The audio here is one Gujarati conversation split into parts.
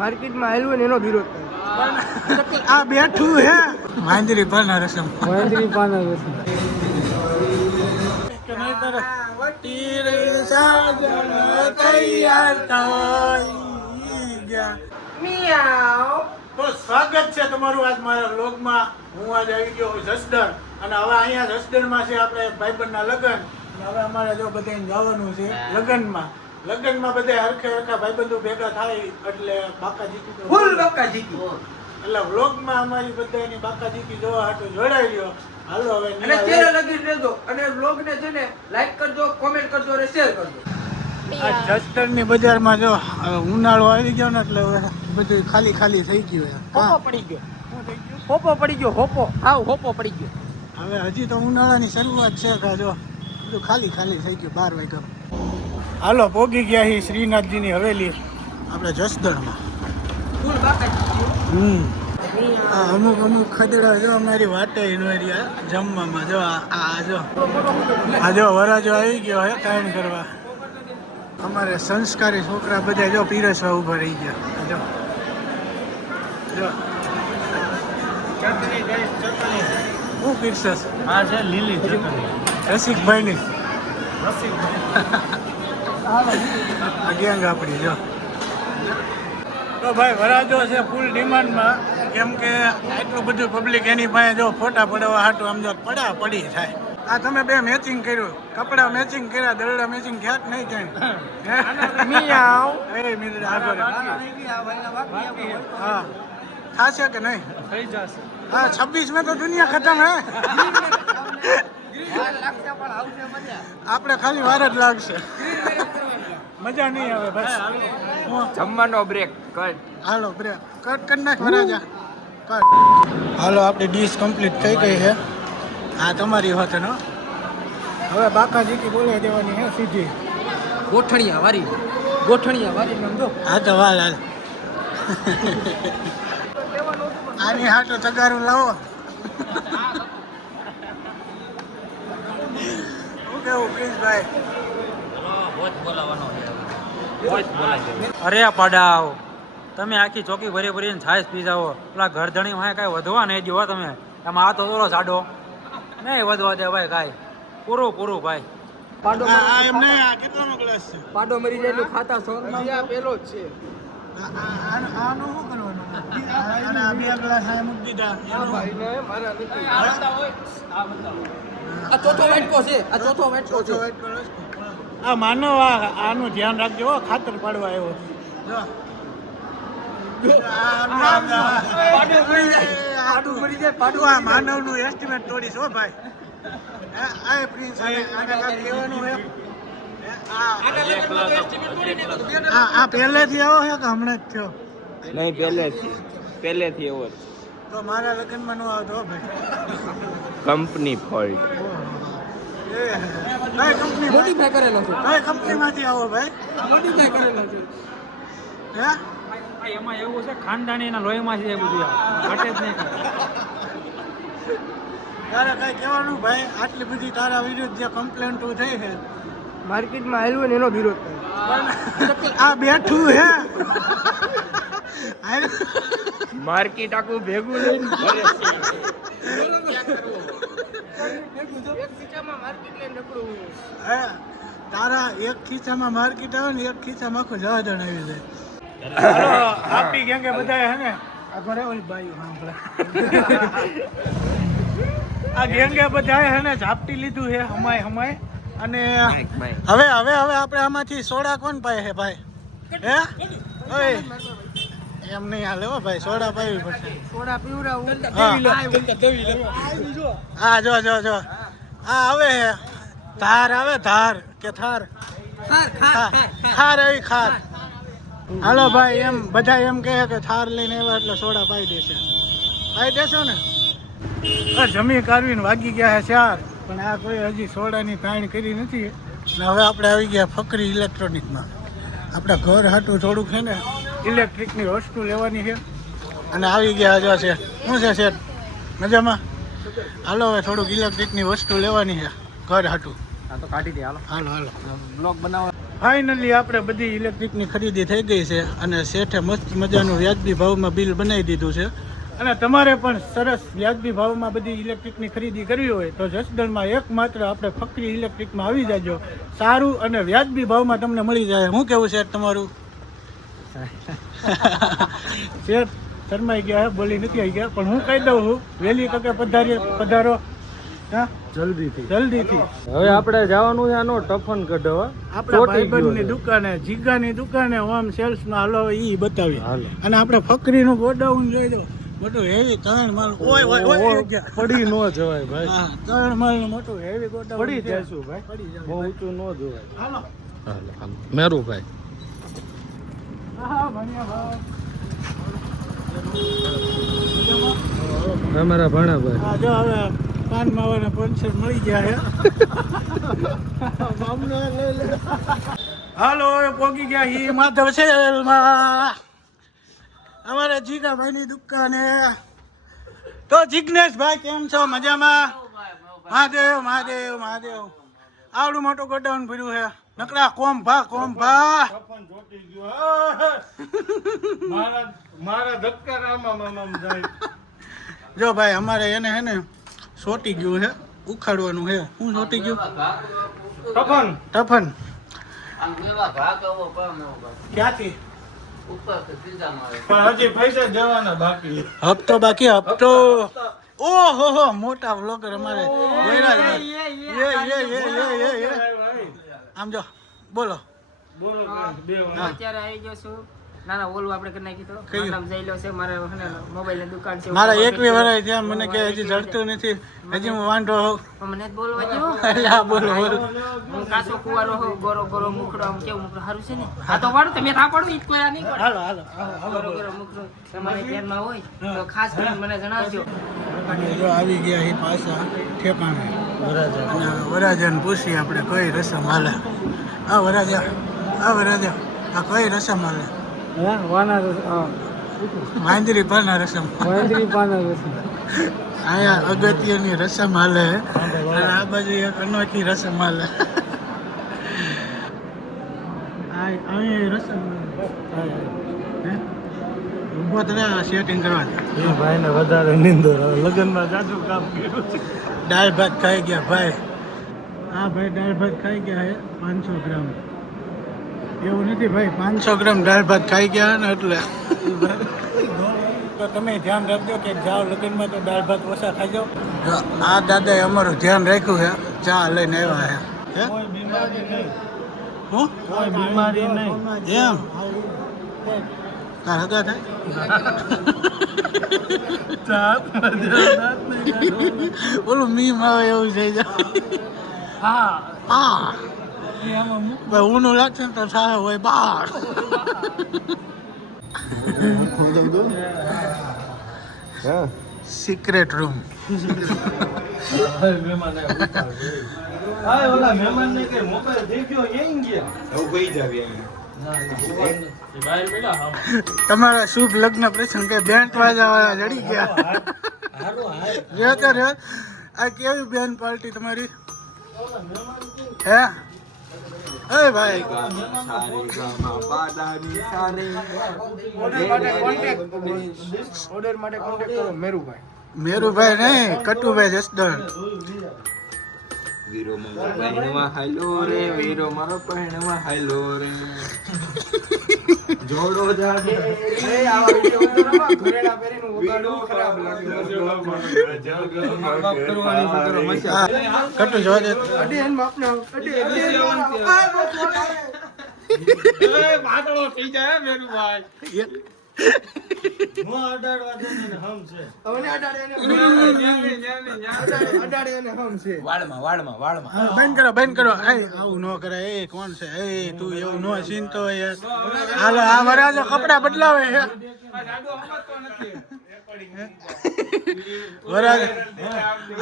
માર્કેટમાં હાલ્યું ને એનો વિરોધ પણ આ બેઠું હે વાંદરી પાના રસમ વાંદરી પાના રસમ તીર સાજન તૈયાર થઈ ગયા મિયાઉ. તો સ્વાગત છે તમારું આજ મારા વ્લોગમાં. હું આજે આવી ગયો જસદણ અને હવે અહીંયા જસદણમાં છે આપણે ભાઈબંધના લગ્ન અને હવે અમારે જો બધાને જવાનું છે લગ્નમાં બધા હરખા ભાઈબંધો ભેગા થાય એટલે બાકાજીકી તો ફૂલ બક્કાજીકી. એટલે વ્લોગમાં અમારી બધાની બાકાજીકી જોવા હાટુ જોડાઈ રહ્યો. હાલો હવે અને ચેનલ લગી દેજો અને બ્લોગ ને છે ને લાઈક કરજો, કોમેન્ટ કરજો અને શેર કરજો. આ જસદણની બજારમાં જો હવે ઉનાળો આવી ગયો ને એટલે હવે બધું ખાલી ખાલી થઈ ગયું છે. હોપો પડી ગયો. હોપો પડી ગયો. હોપો હોપો પડી ગયો. હવે હજી તો ઉનાળાની શરૂઆત છે કે જો બધું ખાલી ખાલી થઈ ગયું 12 વાગ્યા. હાલો પોગી ગયા છે શ્રીનાથજીની હવેલી આપણે જસદણમાં. ફૂલ બક્કાજીકી. અમુક ખદડા જો અમારી વાટે ઇનવેરિયા જમવામાં જો આ જો વરાજો આવી ગયો હે કાયણ કરવા. અમારે સંસ્કારી છોકરા બધા જો પીરસવા ઉભા રહી ગયા. જો હું પીરસસ આ છે લીલી ચટણી. રસિકભાઈની ગેંગ આપણી જો. તો ભાઈ વરાજો છે ફૂલ ડિમાન્ડમાં કેમ કે આટલું બધું પબ્લિક એની પાસે જો ફોટા પડવા હાટું આમ જો પડી થાય. આ તમે બે મેચિંગ કર્યું, કપડા મેચિંગ કર્યા, દરડા મેચિંગ થયા જ નહીં ક્યાંય. મિયાઉ. એ મિત્ર આગળ હા થશે કે નહીં? થઈ જશે. હા 26 में तो दुनिया खत्म है. આપણે ખાલી વાર જ લાગશે, મજા નહીં આવે બસ. જમવાનો બ્રેક કટ. હાલો બ્રેક કટ કરી નાખ વરાજા કટ. હાલો આપણી ડીશ કમ્પ્લીટ થઈ ગઈ છે. હા તમારી વાત નો હવે બાકાજીકી બોલાવી દેવાની છે સીધી. ગોઠણિયા વારી નામ દો. હા તો વાલ હાલ આની હાટો તગારું લાવો. શું કેવું પ્રિન્સભાઈ? અરે પડાવ તમે આખી ચોકી ભરી ભરીને છાશ પી જાઓ. પેલા ઘરધણી માં કાંઈ વધવા નહીં જો તમે એમાં હાથ ઓલો સાડો નહીં વધવા દે ભાઈ કાંઈ. પૂરું ભાઈ. પાડો આ એમ નહીં, આ કેટલાનો ગ્લાસ છે? પાડો મરી જાય એટલું ખાતા સોંગ પેલો જ છે. આનું શું કરવાનું? અને આ બે ગ્લાસ આ મૂકી દીધા. આ ચોથો વાટકો છે. આ માનવ આનું ધ્યાન રાખજો હો, ખાતર પાડવા આવ્યો. જો આ માનવનું એસ્ટિમેટ તોડીશ હો ભાઈ. આ પ્રિન્સ આને કાંઈક કહેવાનું હે? આ પહેલેથી આવો છે કે હમણાં જ થયો? નહીં પહેલેથી એવો જ. તો મારા લગ્નમાં નો આવતો હો ભાઈ. Company fault. કઈ કંપની મોડિફાઈ કરેલો છે. કઈ કંપનીમાંથી આવો ભાઈ? મોડિફાઈ કરેલો છે. હે એમાં એવું છે ખાનદાની એના લોહીમાં છે બધું ઘટે જ નહીં. તારે કઈ કહેવાનું ભાઈ? આટલી બધી તારા વિરુદ્ધ જે કમ્પ્લેન્ટો થઈ છે માર્કેટમાં હાલ્યું ને એનો વિરોધ પણ આ બેઠું હે માર્કેટ આખું ભેગું લઈને ભરે છે. હે તારા એક ખીચામાં માર્કેટ આવે ને એક ખીચામાં આખું જહાજણ આવી જાય. હાલો આપી ગેંગે બધા હે ને આ ઘરે ઓલી બાઈ સાંભળે આ ગેંગે બધા હે ને ઝાપટી લીધું છે હમાય અને હવે આપણે આમાંથી સોડા કોણ પાય છે ભાઈ? હે ઓય એમ નહીં હાલે હો ભાઈ, સોડા પાવી પડશે. સોડા પીવડાવું. હા જો હા હવે ધાર આવે ધાર કે થાર આવી ખાર. હાલો ભાઈ એમ બધા એમ કહે કે થાર લઈને આવ્યા એટલે સોડા પાઈ દેશો ને. જમી કાઢવીને વાગી ગયા છે 4 પણ આ કોઈ હજી સોડાની તાણ કરી નથી. અને હવે આપણે આવી ગયા ફકરી ઇલેક્ટ્રોનિકમાં. આપણા ઘર હાટું થોડુંક છે ને ઇલેક્ટ્રિકની વસ્તુ લેવાની છે અને આવી ગયા હજુ છે. શું છે શેઠ મજામાં? હાલો હવે થોડુંક ઇલેક્ટ્રિકની વસ્તુ લેવાની છે ઘર હાટું. તો કાઢી દે હાલો હાલો બ્લોગ બનાવો. ફાઇનલી આપણે બધી ઇલેક્ટ્રિકની ખરીદી થઈ ગઈ છે અને શેઠે મસ્ત મજાનું વ્યાજબી ભાવમાં બિલ બનાવી દીધું છે. અને તમારે પણ સરસ વ્યાજબી ભાવમાં બધી ઇલેક્ટ્રિકની ખરીદી કરવી હોય તો જસદણમાં એકમાત્ર આપણે ફકરી ઇલેક્ટ્રિકમાં આવી જાજો. સારું અને વ્યાજબી ભાવમાં તમને મળી જાય. શું કેવું શેઠ તમારું? શેઠ શરમાઈ ગયા, બોલી નથી આવી ગયા, પણ હું કહી દઉં છું વહેલી તકે પધારો. હા, જલ્દીથી. હવે આપણે જવાનું છે આનો ટફન કઢાવવા આપણા ભાઈબંધની દુકાને, જીગાની દુકાને હોમ સેલ્સમાં હાલો ઈ બતાવી. અને આપણે ફકરીનું ગોડાઉન જોઈ દો, મોટું હેવી 3 માળ. ઓય પડી ન જવાય ભાઈ. હા, 3 માળનું મોટું હેવી ગોડાઉન. પડી જઈશું ભાઈ, પડી જાવ. બહુ ઊંચું ન જોવાય. હાલો. મેરુભાઈ હા, ભણ્યા ભાવ. અમારા ભાણાભાઈ. હા, જો હવે પાન માવાના પંચર મળી ગયા છે. હાલો, પોગી ગયા હી માધવ સેલમાં અમારે જીગાભાઈની દુકાને. તો જિગ્નેશભાઈ કેમ છો? મજામાં? મહાદેવ મહાદેવ મહાદેવ. આવડું મોટું ગોડાઉન ભર્યું છે. નકરા કોમ ભા મારા ધક્કા રામા જાય. જો ભાઈ અમારે એને હે ને સોટી ગયું છે, ઉખાડવાનું છે. શું સોટી ગયું? ટફન. ક્યાંથી? પણ હજી પૈસા દેવાના બાકી. હપ્તો બાકી? હપ્તો? ઓહો, મોટા વ્લોગર અમારે આમ જો બોલો. અત્યારે આવી ગયો છું. ના ઓલું આપણે કરી નાખી તો નામ જઈ લો છે. મારે મોબાઈલ ની દુકાન છે. મારા 21 વર્ષ થયા, મને કે હજી જડતું નથી, હજી હું વાંઢો હોઉં. મને જ બોલવા દો. હા, બોલો. હું કાચો કુવારો હોઉં, ગોરો ગોરો મુખડો. આમ કેવું મુખડો સારું છે ને? આ તો પાડું તમે ના પાડું, ઈ કોઈ આ નહીં પાડે. હાલો. ગોરો ગોરો મુખડો તમારી ધ્યાનમાં હોય તો ખાસ કરીને મને જણાવજો. અને જો આવી ગયા એ પાછા ઠેકાણે અને વરાજાને પૂછી આપણે કઈ રસમ હાલે. વરાજા આ કઈ રસમ હાલે? વાંદરી પાના રસમ. અહીંયા અગત્યની રસમ હાલે અને આ બાજુ એક અનોખી રસમ હાલે. અહીં રસમ ઉભો તો સેટિંગ કરવા. એ ભાઈને વધારે નિંદર લગ્નમાં જાજુ કામ કર્યું છે. દાળ ભાત ખાઈ ગયા ભાઈ. હા ભાઈ, દાળ ભાત ખાઈ ગયા હે 500 ગ્રામ. એવું નથી ભાઈ, 500 ગ્રામ દાળ ભાત ખાઈ ગયા ને એટલે. તો તમે ધ્યાન રાખજો કે જાઓ લગ્નમાં તો દાળ ભાત ઓછા ખાઈ જાઓ. આ દાદાએ અમારું ધ્યાન રાખ્યું છે, ચા લઈને આવ્યા છે. કોઈ બીમારી નહીં. હું કોઈ બીમારી નહીં. એમ તાર હતા થાય. ઓલું મીમ આવે એવું થઈ જાય. હા, ભાઈ ઊનું લાગશે ને તો થાય હોય બાર. Secret room. ઓલા મહેમાન ને કે મોબાઈલ દેખ્યો અહીં ગયા. તમારા શુભ લગ્ન પ્રસંગ કે બેન્ડ વાજા વાળા જડી ગયા. આ કેવી બેન્ડ પાર્ટી તમારી? હે ભાઈ, ઓર્ડર માટે કોન્ટેક્ટ કરો મેરુભાઈ નહીં, કટુભાઈ જસદણ. વીરો મારો પહેણવા હાલો રે, વીરો મારો પહેણવા હાલો રે, જોડો જાગે રે. આવા વિડિયો ઉતારવા ઘરેડા પહેરીને વગાડો ખરાબ લાગે. માફ કરવાની કરો મજા. કટુ જોવા દે. અડી એન બાપને અડી વાતળો થઈ જાય મેરુભાઈ. નો અડાડવા દે ને હમ છે. અમને અડાડે એને હમ છે. વાળમાં બંધ કરો. આવું ન કરાય. એ કોણ છે? તું એવું ન ચિંતો યાર. હાલો, આ વરાજો કપડા બદલાવે છે.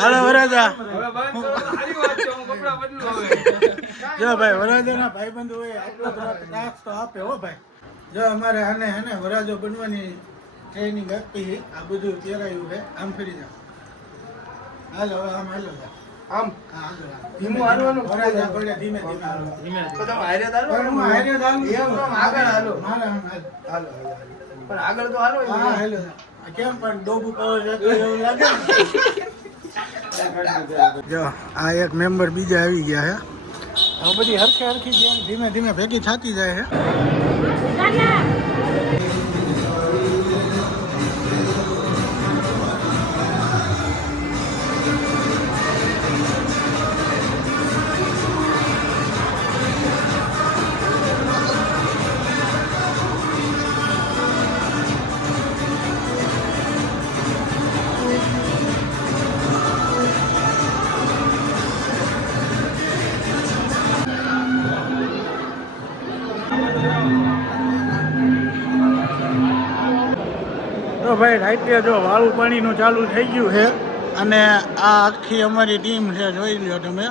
હાલો વરાજા. જો ભાઈ, વરાજાના ભાઈબંધ હોય આટલો ટાસ્ક તો આપે હો ભાઈ. જો અમારે આને વરાજો બનવાની ટ્રેનિંગ આપી. આ બધું પહેરાયું છે. આમ ફરી જાઓ. હાલો, આમ હાલો. આમ ધીમું હાલવાનું વરાજા પડે ધીમે ધીમે હાલો. તો તમે હારે હાલો પણ હું હારે જ હાલું. એમ ન, આગળ હાલો મારે આમ હાલ. હાલો પણ આગળ તો હાલો હા હાલો. આ કેમ પણ ડોબુ પાવર જતો એવું લાગે ને? જો આ એક મેમ્બર બીજા આવી ગયા હે. હવે બધી હરખે હરખી જેમ ધીમે ધીમે ભેગી થતી જાય હે. તો ભાઈ રાતે જો વાળું પાણીનું ચાલુ થઈ ગયું છે અને આ આખી અમારી ટીમ છે, જોઈ લ્યો તમે.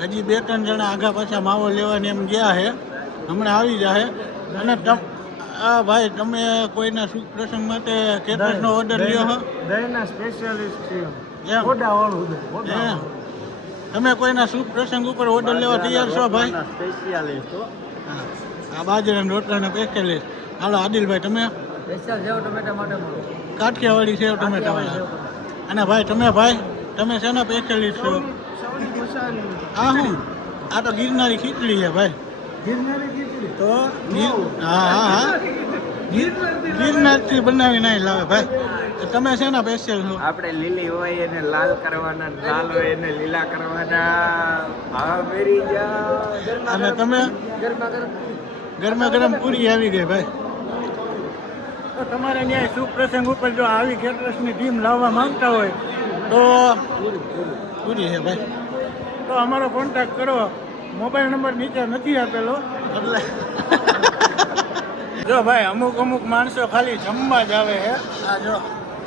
હજી 2-3 જણા આગા પાછા માવો લેવાની એમ ગયા છે, હમણાં આવી જાય. અને આ ભાઈ તમે કોઈના શુભ પ્રસંગ માટે કેટરસનો ઓર્ડર લ્યો છો? દહીંના સ્પેશિયાલિસ્ટ છે એમ ઓડાવાળું એમ. તમે કોઈના શુભ પ્રસંગ ઉપર ઓર્ડર લેવા તૈયાર છો ભાઈ? સ્પેશિયાલિસ્ટ હા, આ બાજરાના રોટલાના સ્પેશિયાલિસ્ટ. હાલો આદિલભાઈ, તમે સ્પેશિયલ સેવ ટમેટા માટે મળો. કાઠિયાવાડી સેવ ટમેટા વાળા. અને ભાઈ તમે શેના સ્પેશિયાલિસ્ટ છો? આ હું આ તો ગિરનારી ખીચડી છે ભાઈ. ગિરનારી ખીચડી તો હા ગિરનારથી બનાવીને અહીં લાવે ભાઈ. તો તમે શેના સ્પેશિયલ છો? આપણે લીલી હોય એને લાલ કરવાના, લાલ હોય એને લીલા કરવાના. હા મેરી જાન. અને તમે ગરમા ગરમ પૂરી આવી ગઈ ભાઈ. તો તમારે ત્યાં શુભ પ્રસંગ ઉપર જો આવી કેટરસની ટીમ લાવવા માંગતા હોય તો પૂરી છે ભાઈ. તો અમારો કોન્ટેક્ટ કરો. મોબાઈલ નંબર નીચે નથી આપેલો એટલે જો ભાઈ અમુક માણસો ખાલી જમવા જ આવે છે. આ જો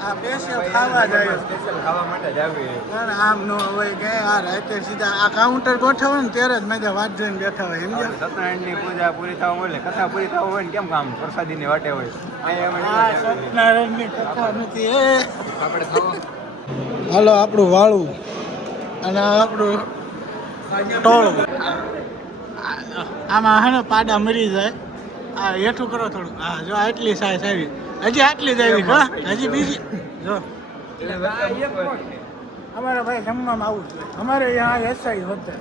આ સ્પેશિયલ ખાવા જાય સ્પેશિયલ ખાવા માટે જ આવી. પણ આમ નો હોય કે આ રાતે સીધા આ કાઉન્ટર ગોઠવે ને ત્યારે જ મજા વાત જોઈને બેઠા હોય સમજો. સત્યનારાયણની પૂજા પૂરી થવા હોય કથા પૂરી થવા હોય ને કેમ કામ પ્રસાદીની વાટે હોય આ સત્યનારાયણની કથા નથી એ. આપણે ખાવા હાલો આપણું વાળું અને આ આપણું ટોળું. આમાં હે ને પાડા મરી જાય. આ હેઠું કરો થોડું. હા જો આટલી સાઈઝ આવી, હજી આટલી જ આવી. હા હજી બીજી જો. અમારા ભાઈ જમવામાં આવું છે. અમારે અહીંયા એસઆઈ હોતા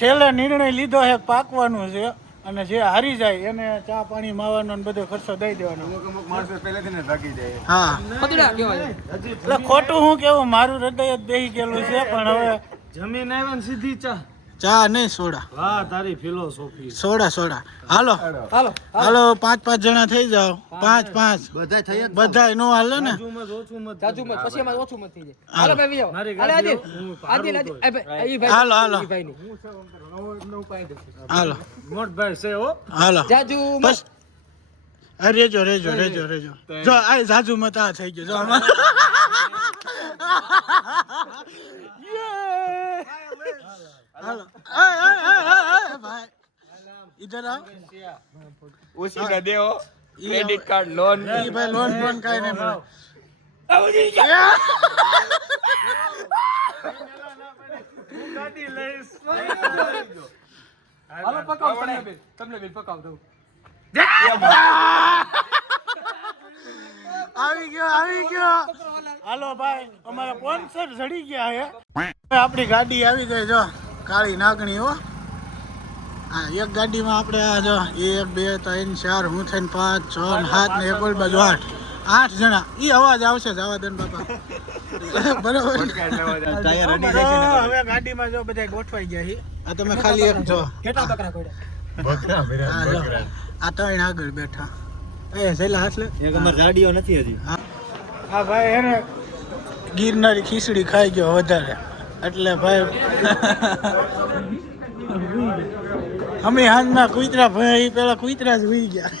છેલ્લે નિર્ણય લીધો છે પાકવાનું છે અને જે હારી જાય એને ચા પાણી માવાનો ને બધો ખર્ચો દઈ દેવાનો. અમુક માણસો પહેલેથી ને ભાગી જાય. હા એટલે ખોટું હું કેવું, મારું હૃદય જ બેહી ગયેલું છે. પણ હવે જમીન આવ્યા ને સીધી ચા ચા નહીં સોડા. વાહ તારી ફિલોસોફી. સોડા હાલો 5 જણા થઈ જાઓ. 5 બધા થઈ જ બધા નો હાલે ને. ઓછું મત પછી એમાં ઓછું મત થઈ જાય. હાલો. હાલો ભાઈ મારી હાલો ગાડી આદિલ હું આદિલ આદિલ હાલો મોટભાઈ છે હો. હાલો જાજુ બસ. રેજો જો આ જાજુ મત આ થઈ ગયો જો આમાં. હાલો ભાઈ ઇધર આવ. ઓછી ના દેવો ક્રેડિટ કાર્ડ લોન ઈ ભાઈ લોન ફોન કાઈ નહીં મળે. ગાડી લઈશ. હાલો પકાવ તમને બિલ પકાવ દઉં. આવી ગયો. હાલો ભાઈ અમારા સ્પોન્સર ચડી ગયા છે. આપણી ગાડી આવી ગઈ જો કાળી નાગણી હો. હા એક ગાડીમાં આપણે આ જો 1 2 3 4 હું થઈને 5 6 7 ને એક ઓલ બાજુ 8 જણા. ઈ અવાજ આવશે જવા દે ને બાપા. બરાબર. ટાયર રેડી હવે ગાડીમાં જો બધા ગોઠવાઈ ગયા છે. આ તમે ખાલી એક જો કેટલા બકરા કોડ્યા? આ જો આ ત્રણ આગળ બેઠા. એ છેલ્લા હાથ લે. એક અમાર ગાડીઓ નથી હજી. હા ભાઈ એને ગિરનારી ખીચડી ખાઈ ગયો વધારે એટલે ભાઈ અમે હાજના કુતરા ભાઈ પેલા કુતરા જ હોઈ ગયા.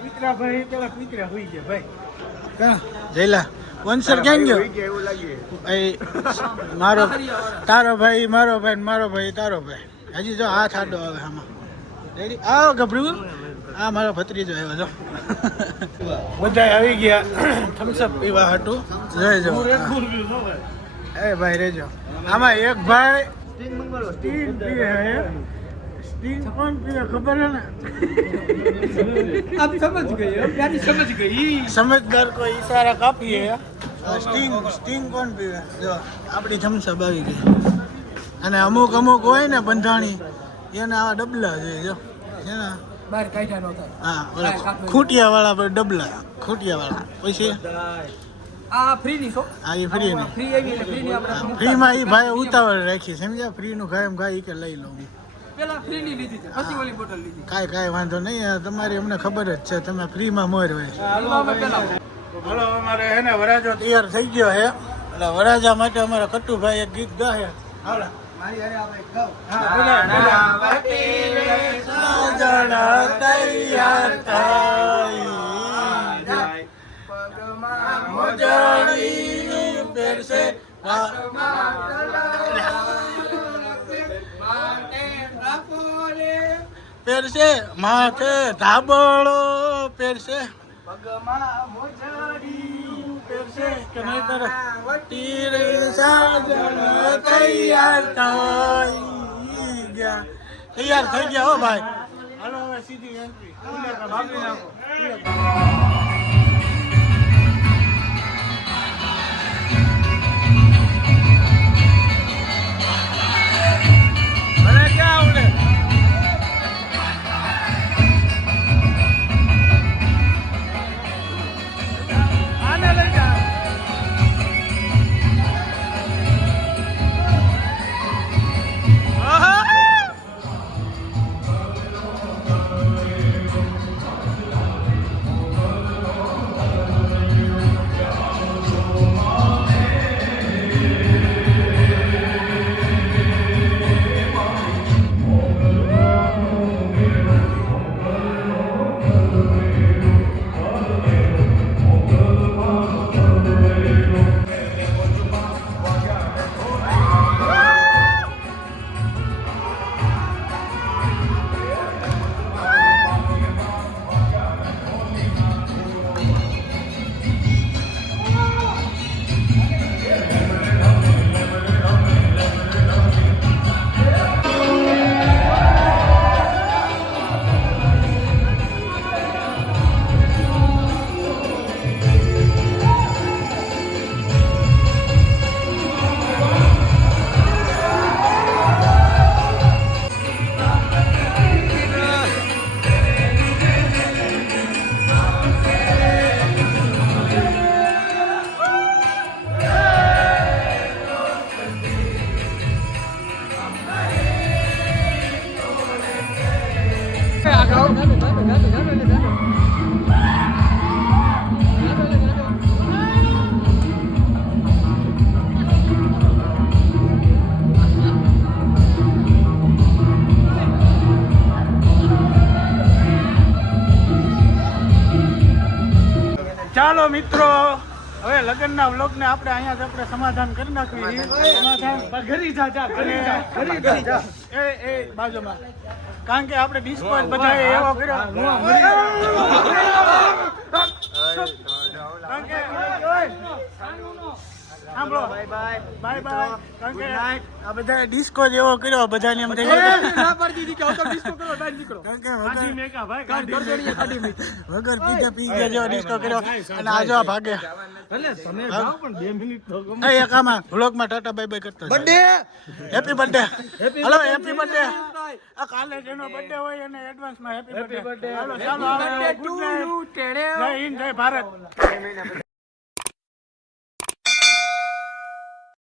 કુતરા ભાઈ પેલા કુતરા હોઈ ગયા ભાઈ. કા જયલા વંશર ક્યાં ગયો? એવું લાગે મારો તારો ભાઈ મારો ભાઈ ને મારો ભાઈ તારો ભાઈ. હજી જો હાથ આડો આવે આમાં. રેડી આવો ગભરું. આ મારો ભત્રીજો આવ્યો જો. બધા આવી ગયા થમ્સ અપ પીવા હાટું. જય જો એ ભાઈ રેજો આમાં એક ભાઈ સ્ટીંગ પીએ હે સ્ટીંગ કોણ પીએ ખબર હે ને आप समझ गए हो प्यारी समझ गई સમજદાર કોઈ ઈશારા કાપીએ સ્ટીંગ કોણ પીવે જો આપણી થમ્સઅપ આવી ગઈ અને અમુક હોય ને બંધાણી એને આવા ડબલા છે જો છે ને बाहर काढा नहोता હા ઓલા ખૂટિયા વાળા પર ડબલા ખૂટિયા વાળા પછી આ ફ્રી ની છો આ એ ફ્રી ને ફ્રી આવી એટલે ફ્રી ની આપણે ફ્રીમાં એ ભાઈ ઉતાવળ રાખી સમજ્યા ફ્રીનું કાયમ કાંઈ કે લઈ લઉં પેલા ફ્રી ની લીધી છે પછી ઓલી બોટલ લીધી કાંઈ વાંધો નહીં તમારી અમને ખબર જ છે તમે ફ્રીમાં મોર હોય હાલવામાં પેલા હલો અમારે હે ને વરાજો તૈયાર થઈ ગયો હે એટલે વરાજા માટે અમારા કટ્ટુભાઈ એક ગીત ગાહે હાલો મારી હારે આપણે ગાઓ હા બધા તૈયાર થઈ પગમાં મોજડી પહેરશે પહેરશે માથે ધાબળો પહેરશે પગમાં મોજડી પહેરશે કે નહીં તારે તીર સાજણ તૈયાર થઈ ગયા હો ભાઈ હાલો હવે સીધી એન્ટ્રી ભાગી નાખો મને ક્યાં આવડે આને લઈ જા ચાલો મિત્રો હવે લગ્નના વ્લોગને આપણે અહીંયા જ આપણે સમાધાન કરી નાખવી સમાધાન ઘરી જા એ બાજુમાં કારણ કે આપણે ડિસ્કો બધાએ એવો કર્યો કારણ કે સાંભળો બાય કારણ કે આ બધાએ ડિસ્કો જેવો કર્યો બધાને એમ થઈ ના પાડી દીધી કે આવો તો ડિસ્કો કરો બહાર નીકળો કારણ કે વગર પીધા પી ગયા જેવો ડિસ્કો કર્યો અને આ જો આ ભાગે ભલે તમે જાઓ પણ 2 મિનિટ તો ગમે. એ એક આમાં વ્લોગમાં ટાટા બાય બાય કરતો બર્થડે હેપી બર્થડે હાલો હેપી બર્થડે આ કાલે જેનો બર્થડે હોય એને એડવાન્સમાં હેપી બર્થડે હાલો ચાલો આવે ગુડ નાઈટ જય હિન્દ જય ભારત